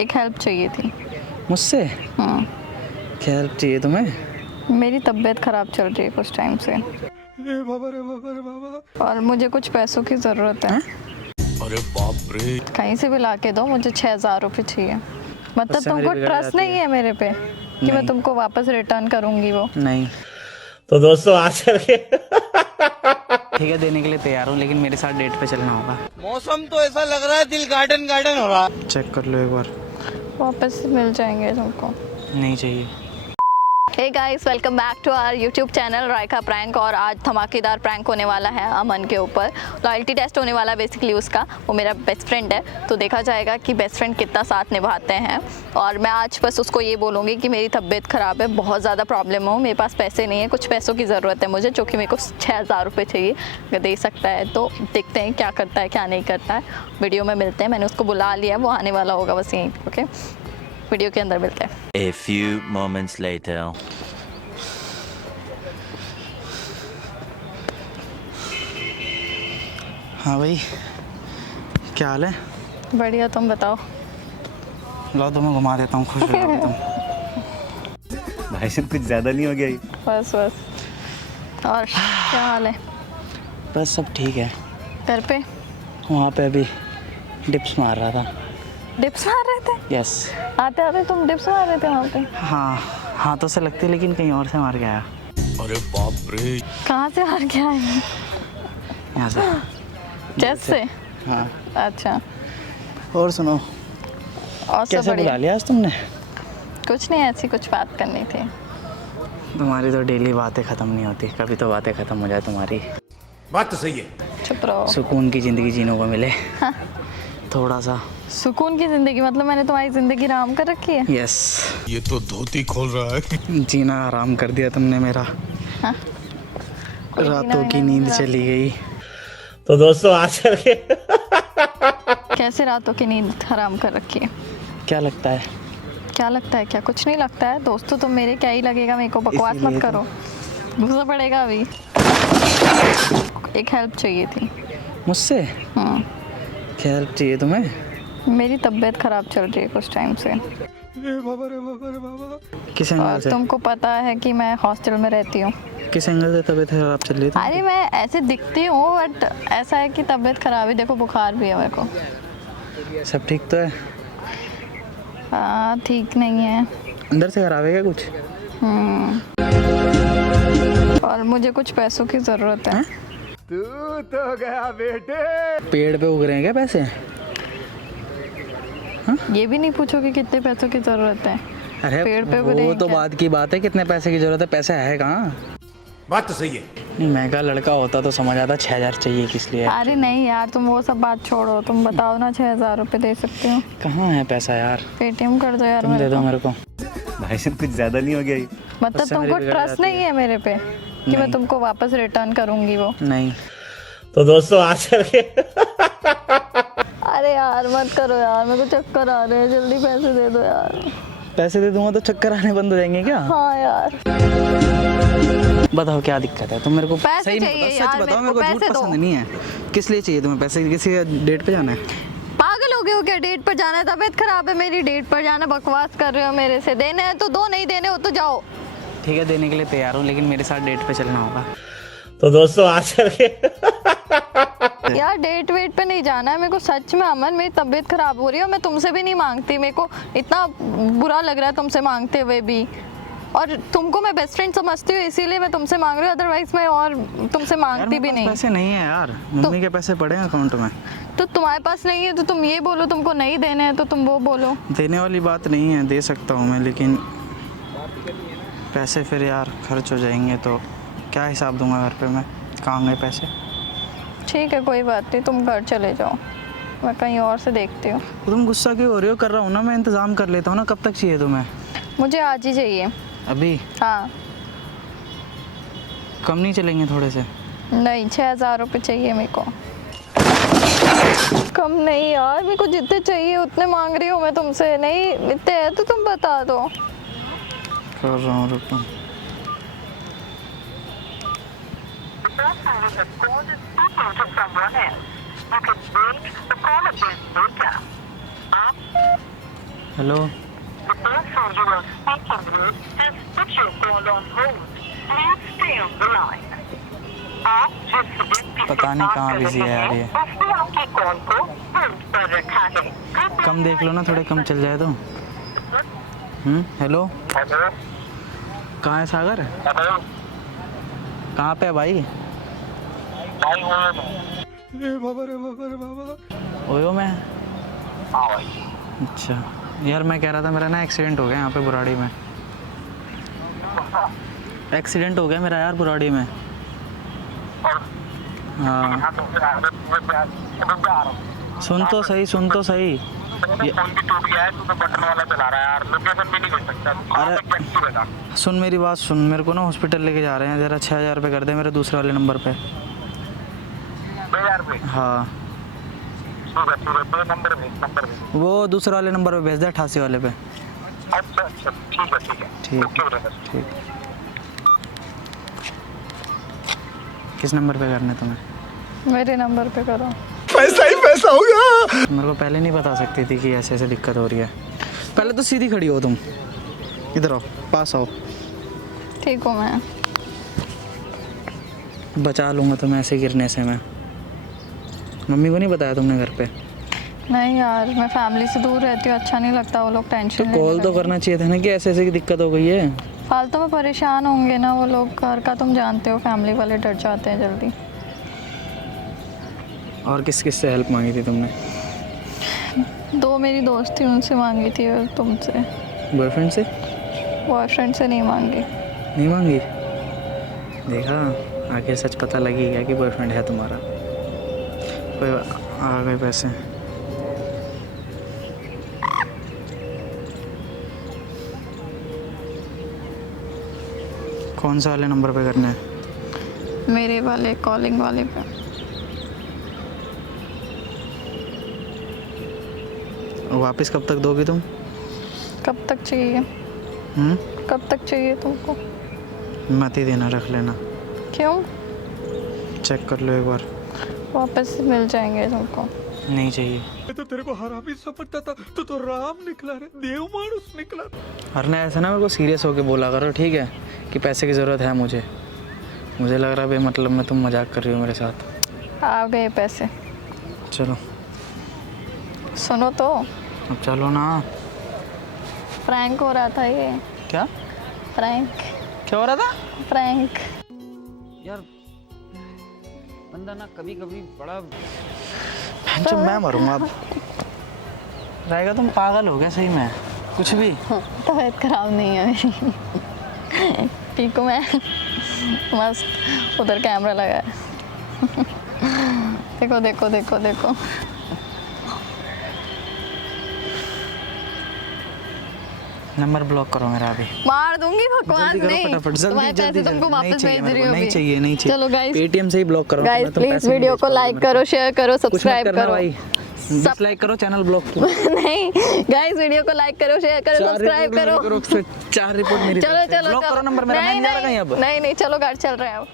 एक हेल्प चाहिए थी मुझसे? हाँ। क्या हेल्प चाहिए तुम्हें? मेरी तबीयत ख़राब चल रही है कुछ टाइम से रे बाबा। और मुझे कुछ पैसों की ज़रूरत है। अरे बाप रे। कहीं से भी ला के दो, मुझे 6,000 रुपये चाहिए। मतलब उससे तुमको मेरी बिगड़ ट्रस्ट जाती नहीं है मेरे पे कि मैं नहीं। तुमको वापस रिटर्न करूँगी वो? नहीं। तो दोस्तों आज करके ठीक है, देने के लिए तैयार हूँ, लेकिन मेरे साथ डेट पे चलना होगा। मौसम तो ऐसा लग रहा है दिल गार्डन गार्डन हो रहा है। चेक कर लो एक बार। वापस मिल जाएंगे तुमको। नहीं चाहिए। Hey guys, welcome back to our YouTube channel रायका प्रैंक। और आज धमाकेदार प्रैंक होने वाला है अमन के ऊपर। लॉयल्टी टेस्ट होने वाला है बेसिकली उसका। वो मेरा बेस्ट फ्रेंड है, तो देखा जाएगा कि बेस्ट फ्रेंड कितना साथ निभाते हैं। और मैं आज बस उसको ये बोलूँगी कि मेरी तबीयत ख़राब है, बहुत ज़्यादा प्रॉब्लम हो, मेरे पास पैसे नहीं है, कुछ पैसों की ज़रूरत है मुझे, जो कि मेरे को 6,000 रुपये चाहिए। अगर दे सकता है तो देखते हैं क्या करता है क्या नहीं करता है। वीडियो में मिलते हैं, मैंने उसको बुला लिया, वो आने वाला होगा बस यहीं। ओके, वीडियो के अंदर मिलते हैं। A few moments later. हाँ भाई, क्या हाल है? बढ़िया, तुम बताओ। लो तुम्हें घुमा देता हूँ, खुश हो जाओगे तुम। भाई साहब कुछ ज्यादा नहीं हो गया ये? बस बस। और क्या हाल है? बस सब ठीक है। घर पे? वहाँ पे अभी डिप्स मार रहा था। डिप्स मार रहे थे? यस। आते आते तुम डिप्स मार रहे थे वहाँ पे? हाँ, हाथों से लगती है लेकिन कहीं और से मार के आया। अरे बाप रे। कहाँ से मार के आए? यहाँ से। चेस्ट से? हाँ। अच्छा, और सुनो, और सब कैसे बुला बढ़िया? लिया आज तुमने? कुछ नहीं, ऐसी कुछ बात करनी थी। तुम्हारी तो डेली बातें ख़त्म नहीं होती, कभी तो बातें ख़त्म हो जाए तुम्हारी। बात तो सही है। चुप रहो। सुकून की ज़िंदगी जीने को मिले। थोड़ा सा। सुकून की जिंदगी मतलब मैंने तुम्हारी जिंदगी हराम कर रखी है? यस। ये तो धोती खोल रहा है। जीना हराम कर दिया तुमने मेरा। हाँ? कोई जीना रातों की वीना नींद नहीं चली गई। तो दोस्तों आज करके हराम। कैसे रातों की नींद हराम कर रखी है? क्या लगता है? क्या लगता है? क्या कुछ नहीं लगता है। दोस्तों तो मेरे क्या ही लगेगा, मेरे को बकवास इसीलिए मत तो। करो, गुस्सा पड़ेगा अभी। एक हेल्प चाहिए थी मुझसे? हाँ। क्या हेल्प चाहिए तुम्हें? मेरी तबीयत ख़राब चल रही है कुछ टाइम से। किस एंगल और से? तुमको पता है कि मैं हॉस्टल में रहती हूँ। किस एंगल से तबीयत खराब चल रही है? अरे मैं ऐसे दिखती हूँ, बट ऐसा है कि तबीयत ख़राब है। देखो बुखार भी है मेरे को। सब ठीक तो है? हाँ, ठीक नहीं है। अंदर से खराब है क्या कुछ? और मुझे कुछ पैसों की ज़रूरत है। तू तो गया बेटे। पेड़ पे उग रहे हैं क्या पैसे? ये भी नहीं पूछो कि कितने पैसों की ज़रूरत है। अरे पेड़ पे उग वो रहे हैं तो क्या? बात की बात है, कितने पैसे की जरूरत है, पैसा है कहाँ? बात तो सही है। नहीं, महंगा लड़का होता तो समझ आता 6,000 चाहिए किस लिए। अरे नहीं यार, तुम वो सब बात छोड़ो, तुम बताओ ना 6,000 रुपये दे सकते हो? कहाँ है पैसा यार? पेटीएम कर दो यार तुम दे मेरे दो को। मेरे को। भाई साहब कुछ ज्यादा नहीं हो गया ये? मतलब उससे मेरी तुमको बिगड़ ट्रस्ट जाती नहीं है मेरे पे कि मैं नहीं। तुमको वापस रिटर्न करूँगी वो? नहीं। तो दोस्तों आज करके अरे यार मत करो यार, मेरे को चक्कर आ रहे हैं, जल्दी पैसे दे दो यार। पैसे दे दूंगा तो चक्कर आने बंद हो जाएंगे क्या? हाँ यार, बताओ क्या दिक्कत है? तुम मेरे को पैसे सही में चाहिए बताओ, यार, सच बताओ, मेरे मेरे को को झूठ पैसे दो। पसंद नहीं है। किस लिए चाहिए तुम्हें पैसे? किसी डेट पे जाना है? पागल हो गए हो क्या? डेट पर जाना है? तबीयत खराब है मेरी, डेट पर जाना? बकवास कर रहे हो मेरे से। देने हैं तो दो, नहीं देने हो तो जाओ। ठीक है, देने के लिए तैयार हूँ, लेकिन मेरे साथ डेट पे चलना होगा। तो दोस्तों आज करके यार डेट वेट पे नहीं जाना है मेरे को, सच में अमन मेरी तबीयत खराब हो रही है और मैं तुमसे भी नहीं मांगती। मेरे को इतना बुरा लग रहा है तुमसे मांगते हुए भी। और तुमको मैं बेस्ट फ्रेंड समझती हूँ, इसीलिए मैं तुमसे मांग रही हूँ, अदरवाइज मैं और तुमसे यार मांगती मेरे भी पास नहीं। पैसे नहीं है यार, मम्मी के पैसे पड़े हैं अकाउंट में। तो तुम्हारे पास नहीं है तो तुम ये बोलो, तुमको नहीं देने हैं तो तुम वो बोलो। देने वाली बात नहीं है, दे सकता हूँ मैं, लेकिन पैसे फिर यार खर्च हो जाएंगे तो क्या हिसाब दूंगा घर पे मैं? कहाँ गए पैसे? ठीक है कोई बात नहीं, तुम घर चले जाओ, मैं कहीं और से देखती हूँ। तुम गुस्सा क्यों हो रही हो? कर रहा हूँ ना मैं, इंतज़ाम कर लेता हूँ ना। कब तक चाहिए तुम्हें? मुझे आज ही चाहिए। अभी? हाँ। कम नहीं चलेंगे थोड़े से? नहीं, 6,000 रुपये चाहिए मेरे को। कम नहीं यार, मेरे को जितने चाहिए उतने मांग रही हूँ मैं तुमसे। नहीं इतने है तो तुम बता दो। कर रहा हूँ, रुको। Hello The person you are speaking with has put your call on hold. Please stay on the line. आप जिस व्यक्ति से पता नहीं बात कहाँ कर बिजी रहे है यार हैं, ये। उसने आपकी कॉल को होल्ड पर रखा है। कृपया कम देख लो ना, थोड़े कम चल जाए तो। हेलो, कहाँ है सागर? कहाँ पे है भाई? ओयो में। अच्छा यार, मैं कह रहा था मेरा ना एक्सीडेंट हो गया यहाँ पे बुराड़ी में। एक्सीडेंट हो गया मेरा यार बुराड़ी में। हाँ, सुन तो सही, सुन तो सही। ये- अरे सुन मेरी बात सुन, मेरे को ना हॉस्पिटल लेके जा रहे हैं, ज़रा 6,000 रुपये कर दे मेरे दूसरे वाले नंबर पे। हाँ, वो दूसरे वाले नंबर पे भेज दे, 88 वाले पे। अच्छा ठीक है ठीक। किस नंबर पे करना है तुम्हें? मेरे नंबर पे करो। मेरे को पहले नहीं बता सकती थी कि ऐसे ऐसे दिक्कत हो रही है। पहले तो सीधी खड़ी हो तुम, इधर आओ, पास आओ। ठीक हूँ मैं। बचा लूँगा तुम्हें ऐसे गिरने से मैं। मम्मी को नहीं बताया तुमने घर पे? नहीं यार, मैं फैमिली से दूर रहती हूँ, अच्छा नहीं लगता, वो लोग तो टेंशन कॉल तो करना चाहिए था ना कि ऐसे ऐसे की दिक्कत हो गई है। फालतू में परेशान होंगे ना वो लोग, घर का तुम जानते हो, फैमिली वाले डर जाते हैं जल्दी। और किस किस से हेल्प मांगी थी तुमने? दो मेरी दोस्त थी, उनसे मांगी थी, और तुमसे। बॉयफ्रेंड से? बॉयफ्रेंड से नहीं मांगी। नहीं मांगी? देखा, आखिर सच पता लगी गया कि बॉयफ्रेंड है तुम्हारा। कोई आ गए पैसे। कौन सा वाले नंबर पे करना है? मेरे वाले कॉलिंग वाले पे। वापस कब तक दोगी तुम? कब तक चाहिए? कब तक चाहिए तुमको? मत ही देना, रख लेना। क्यों? चेक कर लो एक बार। वापस मिल जाएंगे तुमको। नहीं चाहिए। तो तेरे को हरामी समझता था, तो राम निकला रे, देव मानुस निकला। और ना ऐसा ना मेरे को सीरियस होके बोला करो, ठीक है? कि पैसे की ज़रूरत है मुझे। मुझे लग रहा है मतलब में तुम मजाक कर रही हो मेरे साथ। आ गए पैसे। चलो सुनो तो, अब चलो ना। प्रैंक हो रहा था ये। क्या प्रैंक। क्या हो रहा था? प्रैंक। यार बंदा ना कभी कभी बड़ा जो मैं मरूंगा अब। रहेगा, तुम पागल हो गया सही में। कुछ भी तबीयत खराब नहीं है मेरी। ठीक हूँ मैं, मस्त। उधर कैमरा लगा है। देखो देखो देखो देखो। नंबर ब्लॉक करो मेरा अभी। मार दूंगी बकवास जल्दी करो नहीं। फटाफट, तुम्हारे जल्दी पैसे जल्दी तुमको नहीं वापस चाहिए भेज मेरे रही को, हूँ नहीं अभी। चाहिए, नहीं चाहिए। चलो गाइस, पेटीएम से ही ब्लॉक करो। गाइस मैं तो प्लीज पैसे नहीं वीडियो भेज को पाऊंगा लाइक मेरे को। करो, शेयर करो, कुछ मत सब्सक्राइब करना करो। भाई, डिसलाइक करो, चैनल ब्लॉक। नहीं गाइस, वीडियो को लाइक करो, शेयर करो, सब्सक्राइब करो। 4 रिपोर्ट मेरी। चलो चलो ब्लॉक करो चलो। नंबर मेरा, मैं नहीं नहीं आ रहा कहीं अब। नहीं, चलो घर चल रहे हैं अब।